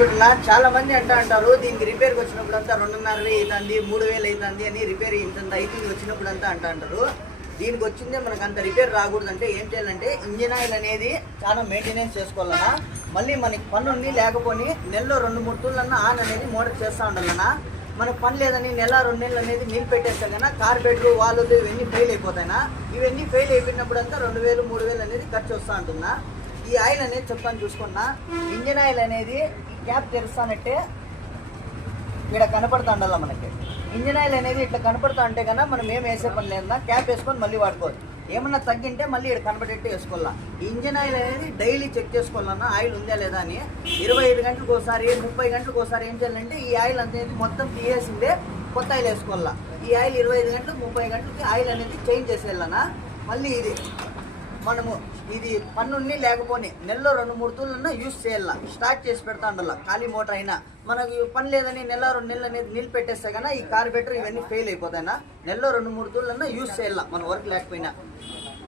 చూడలా చాలా మంది అంటారు దీనికి రిపేర్కి వచ్చినప్పుడు అంతా 2,500 అవుతుంది 3,000 అవుతుంది అని రిపేర్ ఇంత అవుతుంది వచ్చినప్పుడు అంతా అంటారు. దీనికి వచ్చిందే మనకు అంత రిపేర్ రాకూడదంటే ఏం చేయాలంటే ఇంజిన్ ఆయిల్ అనేది చాలా మెయింటెనెన్స్ చేసుకోవాలన్నా. మళ్ళీ మనకి పన్ను ఉంది లేకపోని నెలలో 2-3 తూళ్ళన్నా ఆన్ అనేది మోడల్ చేస్తూ ఉండాలన్నా. మనకు పని లేదని నెల 2 నెలలు అనేది నీళ్ళు పెట్టేస్తే కన్నా కార్పెట్లు వాళ్ళు ఇవన్నీ ఫెయిల్ అయిపోతాయినా. ఇవన్నీ ఫెయిల్ అయిపోయినప్పుడు అంతా 2,000-3,000 అనేది ఖర్చు వస్తూ ఉంటుందా. ఈ ఆయిల్ అనేది చెప్తాను చూసుకున్నా. ఇంజిన్ ఆయిల్ అనేది క్యాప్ తెరుస్తానంటే ఇక్కడ కనపడుతూ ఉండాల మనకి. ఇంజిన్ ఆయిల్ అనేది ఇట్లా కనపడుతూ ఉంటే కన్నా మనం ఏం వేసే పని లేదన్నా క్యాప్ వేసుకొని మళ్ళీ వాడుకోవచ్చు. ఏమన్నా తగ్గింటే మళ్ళీ ఇక్కడ కనపడేట్టు వేసుకోవాలా. ఈ ఇంజిన్ ఆయిల్ అనేది డైలీ చెక్ చేసుకోవాలన్నా ఆయిల్ ఉందా లేదా అని. 25 గంటలకు ఒకసారి 30 గంటలకు ఒకసారి ఏం చేయాలంటే ఈ ఆయిల్ అనేది మొత్తం తీసేసిందే కొత్త ఆయిల్ వేసుకోవాలా. ఈ ఆయిల్ 25 గంటలకు 30 గంటలకి ఆయిల్ అనేది చేంజ్ చేసేయాలన్నా. మళ్ళీ మనము ఇది పన్నుని లేకపోని నెలలో 2-3 తూళ్ళన్నా యూజ్ చేయాల. స్టార్ట్ చేసి పెడతా ఉండాల ఖాళీ మోటార్ అయినా. మనకి పని లేదని నెల 2 నెలలు అనేది నీళ్ళు పెట్టేస్తే కన్నా ఈ కార్బెటర్ ఇవన్నీ ఫెయిల్ అయిపోతాయినా. నెలలో 2-3 తూళ్ళన్నా యూజ్ చేయాల మన వర్క్ లేకపోయినా.